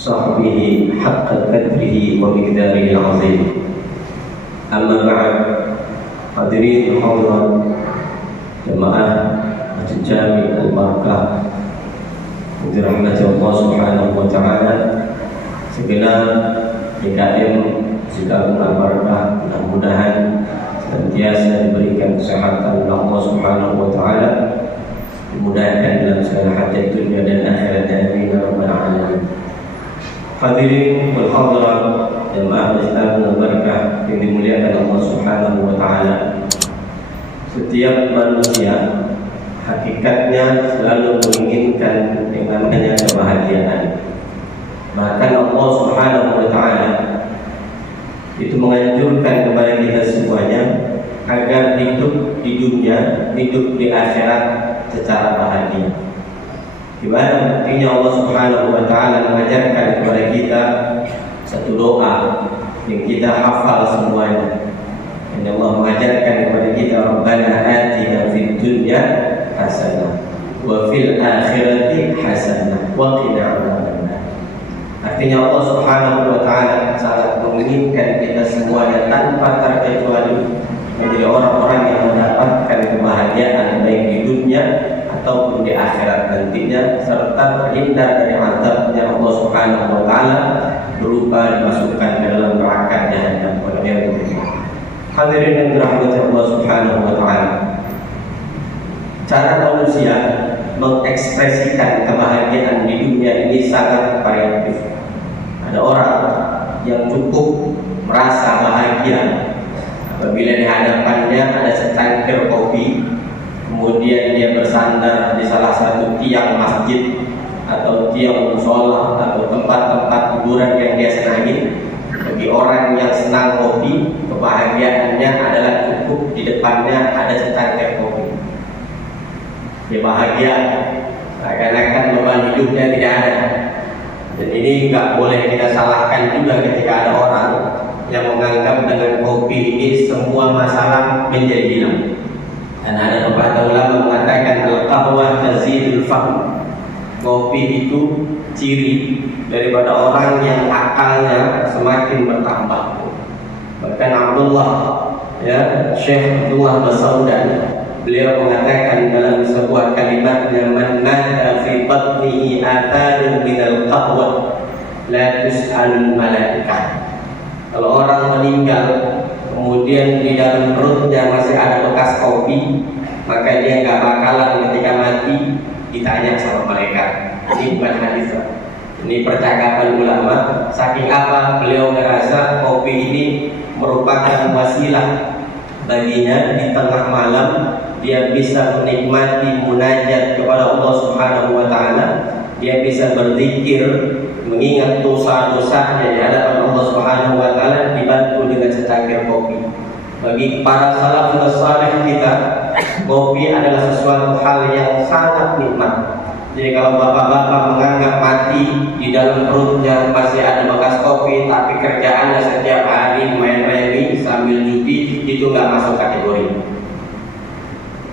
صحبه حق قدره ومقداره العظيم. أما بعد، hadirin hadirat jemaah Masjid Jami Al-Barakah dirahmati Allah Subhanahu wa taala. Segenap DKM Masjid Al-Barakah mudah-mudahan senantiasa diberikan kesehatan oleh Allah Subhanahu wa taala, dimudahkan dalam segala hajat dunia dan akhirat. Amin ya rabbal alamin. Hadirin wal hadirat jemaah Masjid Al-Barakah yang dimuliakan Allah Subhanahu wa taala. Setiap manusia hakikatnya selalu menginginkan yang namanya kebahagiaan. Bahkan Allah Subhanahu wa taala itu menganjurkan kepada kita semuanya agar hidup di dunia, hidup di akhirat secara bahagia. Di mana buktinya Allah Subhanahu wa taala mengajarkan kepada kita satu doa yang kita hafal semuanya. Yang Allah mengajarkan kepada kita, Rabbana atina fid dunya hasanah wa fil akhirati hasanah wa qina adzabannar. Artinya Allah Subhanahu wa taala sangat menginginkan kita semuanya tanpa terkecuali menjadi orang-orang yang mendapatkan kebahagiaan baik di dunia ataupun di akhirat nantinya, serta terhindar dari azabnya Allah Subhanahu wa taala berupa dimasukkan ke dalam neraka jahanam. Hadirin yang dirahmati Allah Subhanahu wa taala, cara manusia mengekspresikan kebahagiaan di dunia ini sangat variatif. Ada orang yang cukup merasa bahagia apabila di hadapannya ada secangkir kopi, kemudian dia bersandar di salah satu tiang masjid atau tiang musola atau tempat-tempat hiburan yang dia senangi. Bagi orang yang senang kopi, kebahagiaannya adalah cukup di depannya ada secangkir kopi. Dia bahagia, seakan-akan beban hidupnya tidak ada. Dan ini nggak boleh kita salahkan juga ketika ada orang yang menganggap dengan kopi ini semua masalah menjadi hilang. Dan ada pepatah ulama mengatakan al-qahwa tazidul fahm. Kopi itu ciri daripada orang yang akalnya semakin bertambah. Bahkan Syekh Abdullah Basaudan, beliau mengatakan dalam sebuah kalimatnya, man nada fi batnihi atharun minal qahwa la tus'alul malaikah. Kalau orang meninggal kemudian di dalam perutnya masih ada bekas kopi, maka dia nggak bakalan ketika mati ditanya sama mereka. Ini bukan hadis, ini percakapan ulama. Saking apa beliau merasa kopi ini merupakan wasilah baginya di tengah malam dia bisa menikmati munajat kepada Allah Subhanahu wa taala, dia bisa berzikir, mengingat dosa-dosanya di hadapan Allah Subhanahu wa taala dibantu dengan secangkir kopi. Bagi para salafus saleh kita, kopi adalah sesuatu hal yang sangat nikmat. Jadi kalau bapak-bapak menganggap mati di dalam perutnya masih ada bekas kopi, tapi kerjaannya setiap hari main remi sambil judi, itu nggak masuk kategori.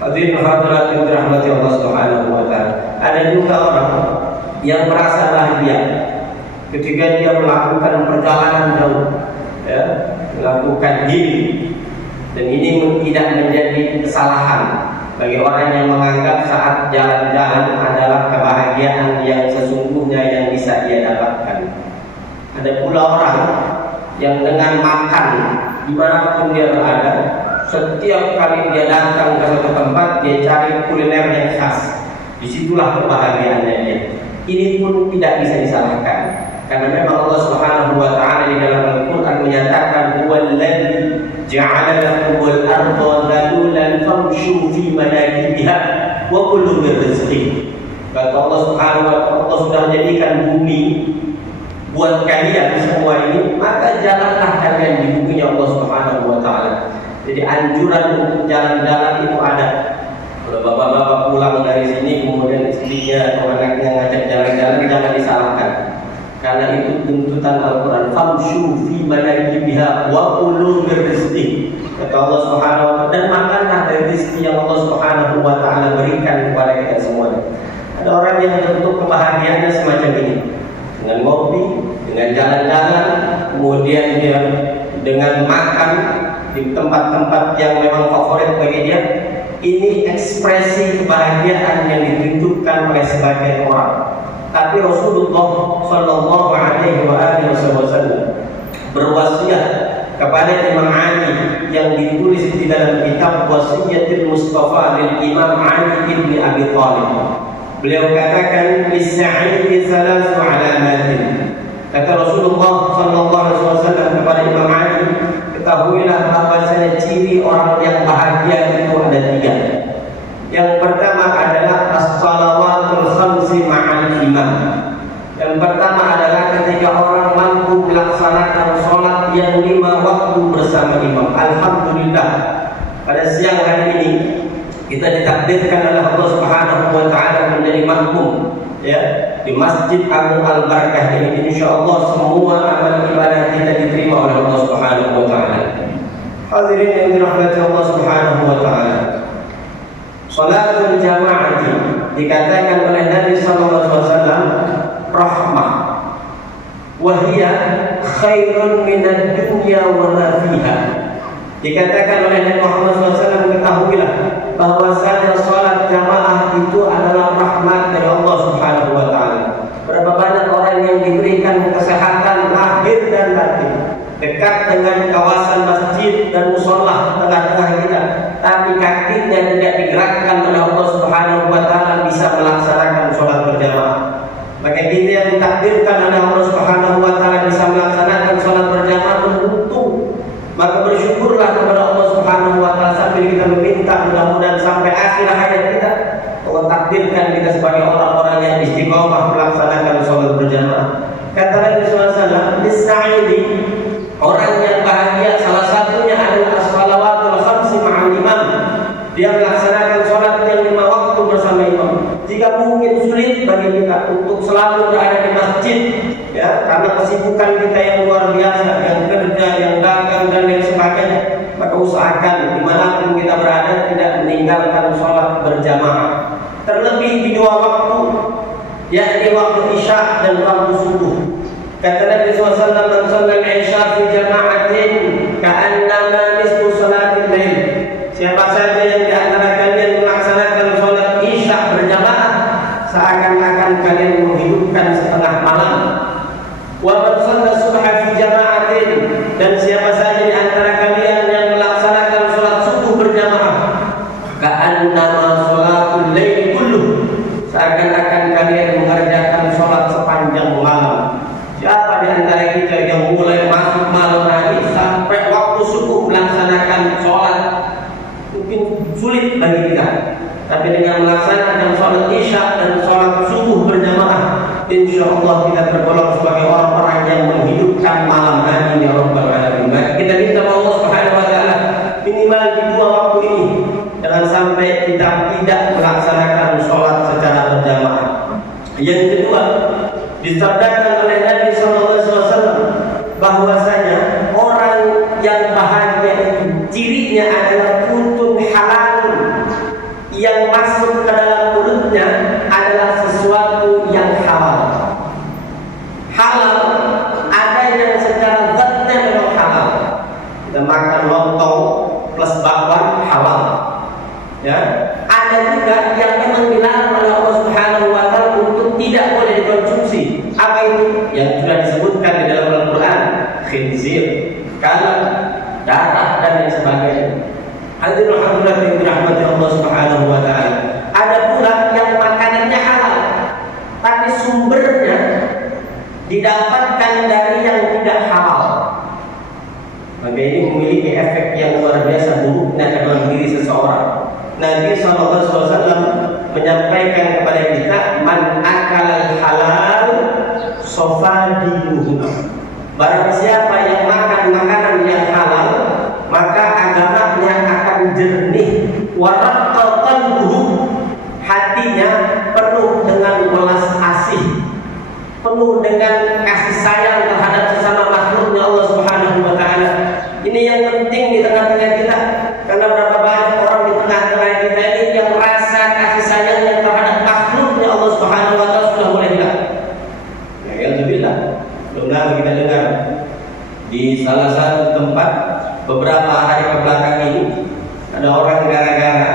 Hadirin hadirat yang dirahmati Allah Subhanahu wa taala. Ada juga orang yang merasa bahagia ketika dia melakukan perjalanan jauh, melakukan healing. Dan ini tidak menjadi kesalahan bagi orang yang menganggap saat jalan-jalan adalah kebahagiaan yang sesungguhnya yang bisa dia dapatkan. Ada pula orang yang dengan makan dimanapun dia berada, setiap kali dia datang ke suatu tempat dia cari kuliner yang khas. Disitulah kebahagiaannya dia. Ini pun tidak bisa disalahkan, karena memang Allah Subhanahu wa taala di dalam Al-Qur'an menyatakan huwallazi ja'ala lakumul arda dhalulan famshu fi manakibiha wa kulu min rizqihi. Kata Allah Subhanahu wa taala, Allah sudah jadikan bumi buat kalian semua ini, maka jalanlah kalian di buminya Allah Subhanahu wa taala. Jadi anjuran untuk jalan-jalan itu ada. Kalau bapak-bapak pulang dari sini kemudian istrinya atau anaknya ngajak jalan-jalan, jangan disalahkan. Karena itu tuntutan Al-Quran. Famshu fi manakibiha wa kulu min rizqihi. Kata Allah Subhanahu wa taala, dan makanlah dari rezeki yang Allah Subhanahu wa taala berikan kepada kita semua. Ada orang yang bentuk kebahagiaannya semacam ini. dengan ngopi, dengan jalan-jalan, kemudian dia dengan makan di tempat-tempat yang memang favorit bagi dia. Ini ekspresi kebahagiaan yang ditunjukkan oleh sebagian orang. Tapi Rasulullah Shallallahu Alaihi Wasallam berwasiat kepada Imam Ali yang ditulis di dalam kitab Wasiyatul Mustafa lil Imam Ali ibn Abi Thalib. Beliau katakan lisa'idi salasu alamatin. Kata Rasulullah Shallallahu Alaihi Wasallam kepada Imam Ali, ketahuilah bahwasanya ciri orang yang bahagia itu ada 3. Yang pertama adalah as-salawatul khamsi ma'al imam. Yang pertama adalah ketika orang mampu melaksanakan sholat yang 5 waktu bersama imam. Alhamdulillah, pada siang hari ini kita ditakdirkan oleh Allah Subhanahu wa taala menjadi makmum ya di Masjid Agung Al-Barakah ini. Insyaallah semua amal ibadah kita diterima oleh Allah Subhanahu wa taala. Hadirin yang dirahmati Allah Subhanahu wa taala. Salatul jamaah dikatakan oleh Nabi sallallahu alaihi wasallam rahmah wa hiya khairun minad dunya wa ma fiha. Dikatakan oleh Nabi Muhammad SAW, ketahuilah bahwasanya salat jamaah itu adalah rahmat dari Allah Subhanahu wa taala. Berapa banyak orang yang diberikan kesehatan lahir dan batin, dekat dengan kawasan masjid dan musholla tengah-tengah kita, tapi kakinya tidak digerakkan oleh Allah Subhanahu wa taala bisa melaksanakan sholat berjamaah. Maka kita yang ditakdirkan oleh Allah Subhanahu wa taala bisa melaksanakan sholat berjamaah beruntung. Maka bersyukurlah kepada Allah Subhanahu wa taala sambil kita meminta mudah-mudahan sampai akhir hayat kita Allah takdirkan kita sebagai orang-orang yang istiqomah melaksanakan sholat berjamaah. Kata Nabi SAW, "Lisa'idi", orang yang bahagia salah satunya adalah as-salawatul khamsi ma'al imam. Dia melaksanakan sholat yang 5 waktu bersama imam. Jika mungkin sulit bagi kita untuk selalu berada di masjid, ya, karena kesibukan kita yang luar biasa, yang kerja, yang dagang dan lain sebagainya, maka usahakan dimanapun kita berada tidak meninggalkan sholat berjamaah. Terlebih di 2 waktu, yakni waktu isya dan waktu subuh. Kata Nabi SAW, "Man shalla al-isya fi jama'atin ka'annama nisfu salatil lail." Siapa saja yang di antara kalian melaksanakan sholat isya berjamaah, seakan-akan kalian menghidupkan setengah malam. Wa man shalla subha fi jama'atin, dan siapa saja di antara kalian yang melaksanakan sholat subuh berjamaah, ka'annama sholatul lail kulluh, seakan-akan kalian mengerjakan sholat sepanjang malam. Siapa di antara kita yang mulai masuk malam hari sampai waktu subuh melaksanakan sholat? Mungkin sulit bagi kita, tapi dengan melaksanakan sholat isya dan sholat subuh berjamaah, insya Allah kita tergolong sebagai orang-orang yang menghidupkan malam hari ya Rabbal Alamin. Maka kita minta Allah Subhanahu wa taala minimal di 2 waktu ini jangan sampai kita tidak melaksanakan sholat secara berjamaah. Yang kedua, disabdakan oleh Nabi SAW bahwasanya orang yang bahagia itu cirinya adalah kutun halal, yang masuk ke dalam mulutnya adalah sesuatu yang halal. Halal ada yang secara zatnya memang halal. Kita makan lontong plus bakwan halal. Ya, ada juga yang memang dilarang oleh Allah Subhanahu wa taala untuk tidak boleh dikonsumsi. Apa itu? Yang sudah disebutkan di dalam Al-Qur'an, khinzir, kalb, darah dan lain sebagainya. Hadirin alhamdulillah yang dirahmati Allah Subhanahu wa taala. Ada pula yang makanannya halal, tapi sumbernya didapatkan dari yang tidak halal. Maka ini memiliki efek yang luar biasa buruknya ke dalam diri seseorang. Nabi SAW menyampaikan kepada kita, man akal halal sofadiluhu. Barang siapa yang makan makanan yang halal, maka agamanya akan jernih. Waraqqa qalbuhu, hatinya penuh dengan welas asih, penuh dengan kasih sayang terhadap sesama makhluknya Allah Subhanahu wa taala. Ini yang penting di tengah-tengah kita, karena berapa banyak orang di tengah-tengah kita ini yang rasa kasih sayangnya terhadap makhluknya Allah Subhanahu wa taala sudah mulai hilang. Ya, yang lebih Pernah kita dengar di salah satu tempat beberapa hari kebelakang ini ada orang gara-gara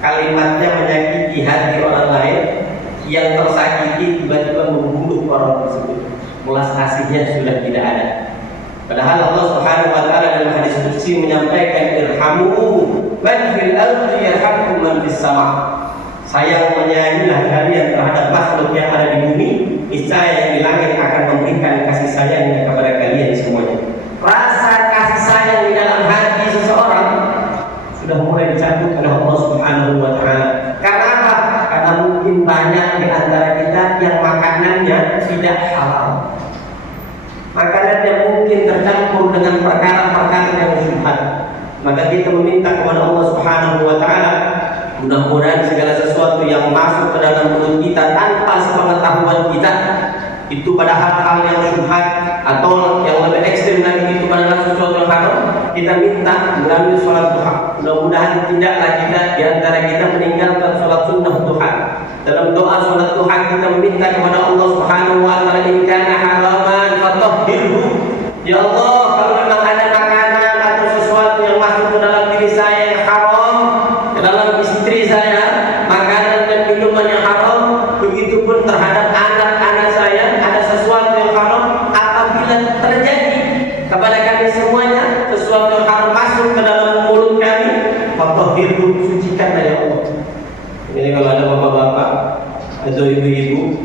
kalimatnya menyakiti hati orang lain, yang tersakiti tiba-tiba membunuh orang tersebut. Belas kasihnya sudah tidak ada. Padahal Allah Subhanahu wa taala dalam hadis qudsi menyampaikan irhamu man fil ardi yarhamkum man fis sama. Sayang menyayangilah kalian terhadap makhluk yang ada di bumi, niscaya yang di langit akan memberikan kasih sayangnya kepada kalian semuanya. Rasa kasih sayang di dalam hati seseorang sudah mulai dicabut oleh Allah Subhanahu wa taala. Karena apa? Karena mungkin banyak di antara kita yang makanannya tidak halal. Makanannya mungkin tercampur dengan perkara-perkara yang syubhat. Maka kita meminta kepada Allah Subhanahu wa taala, mudah-mudahan segala sesuatu yang masuk ke dalam mulut kita tanpa sepengetahuan kita, itu pada hal-hal yang syubhat atau yang lebih ekstrim lagi itu pada sesuatu yang haram, kita minta melalui sholat duha. Mudah-mudahan tidaklah kita di antara kita meninggalkan sholat sunnah duha. Dalam doa sholat duha kita meminta kepada Allah Subhanahu wa taala, in kana haraman fatahhirhu. Ya Allah, kalau memang ada makanan atau sesuatu yang masuk ke dalam diri saya yang haram, ke dalam istri saya, makanan dan minuman yang haram, begitupun terhadap anak-anak saya ada sesuatu yang haram, apabila terjadi kepada kami semuanya sesuatu yang haram masuk ke dalam mulut kami, fatahhirhu, sucikanlah ya Allah. Ini kalau ada bapak-bapak atau ibu-ibu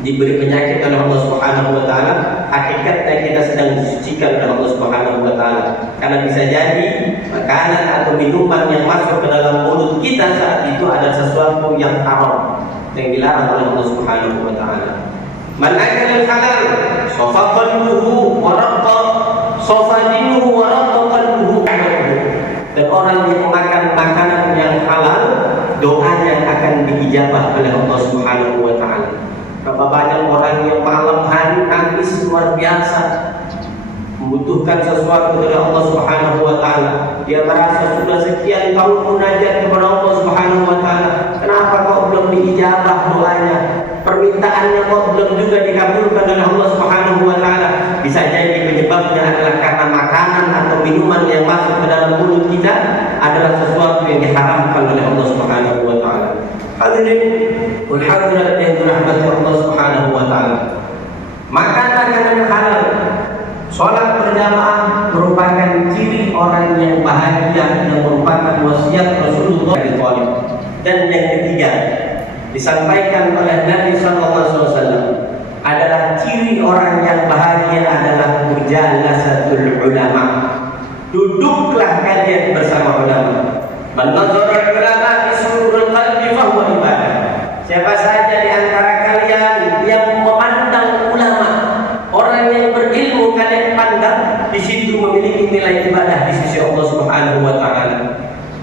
diberi penyakit oleh Allah Subhanahu wa taala, hakikatnya kita sedang disucikan oleh Allah Subhanahu wa taala. Karena bisa jadi makanan atau minuman yang masuk ke dalam mulut kita saat itu ada sesuatu yang haram yang dilarang oleh Allah Subhanahu wa taala. Man akala al-halal safa qalbuhu wa raqqa safa dinuhu wa raqqa qalbuhu. Dan orang yang makan makanan yang halal, doanya akan diijabah oleh Allah Subhanahu wa taala. Berapa banyak orang yang malam hari nangis luar biasa, membutuhkan sesuatu dari Allah Subhanahu wa taala. Dia merasa sudah sekian tahun munajat kepada Allah Subhanahu wa taala, kenapa kok belum diijabah doanya? Permintaannya kok belum juga dikabulkan oleh Allah Subhanahu wa taala? Bisa jadi penyebabnya adalah karena makanan atau minuman yang masuk ke dalam mulut kita adalah sesuatu yang diharamkan oleh Allah Subhanahu wa taala. Hadirin wal hadirat yang dirahmati Allah Subhanahu wa taala. Makanan yang halal, salat berjamaah merupakan ciri orang yang bahagia, yang merupakan wasiat Rasulullah SAW. Dan yang ketiga disampaikan oleh Nabi SAW adalah ciri orang yang bahagia adalah mujalasatul ulama. Duduklah kalian bersama ulama. Man nazara ulama fi sururil qalbi fa huwa ibadah. Siapa saja di antara kalian yang memandang ulama, orang yang berilmu kalian pandang, di situ memiliki nilai ibadah di sisi Allah Subhanahu wa taala.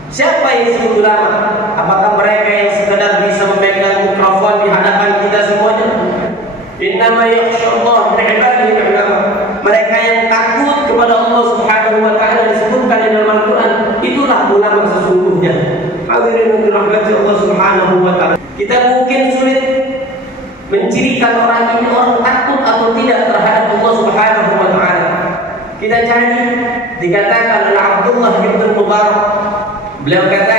Siapa yang disebut ulama? Apakah mereka yang sekedar bisa memegang mikrofon di hadapan kita semuanya? Innama yakhshallah min ibadihi ulama. Mereka yang takut kepada Allah Subhanahu wa taala disebutkan di dalam Al-Qur'an, itulah ulama sesungguhnya. Hadirin dirahmati Allah Subhanahu wa taala. Kita mungkin sulit mencirikan orang ini orang takut atau tidak terhadap Allah Subhanahu wa taala. Kita cari, dikatakan oleh Abdullah bin Mubarak, beliau kata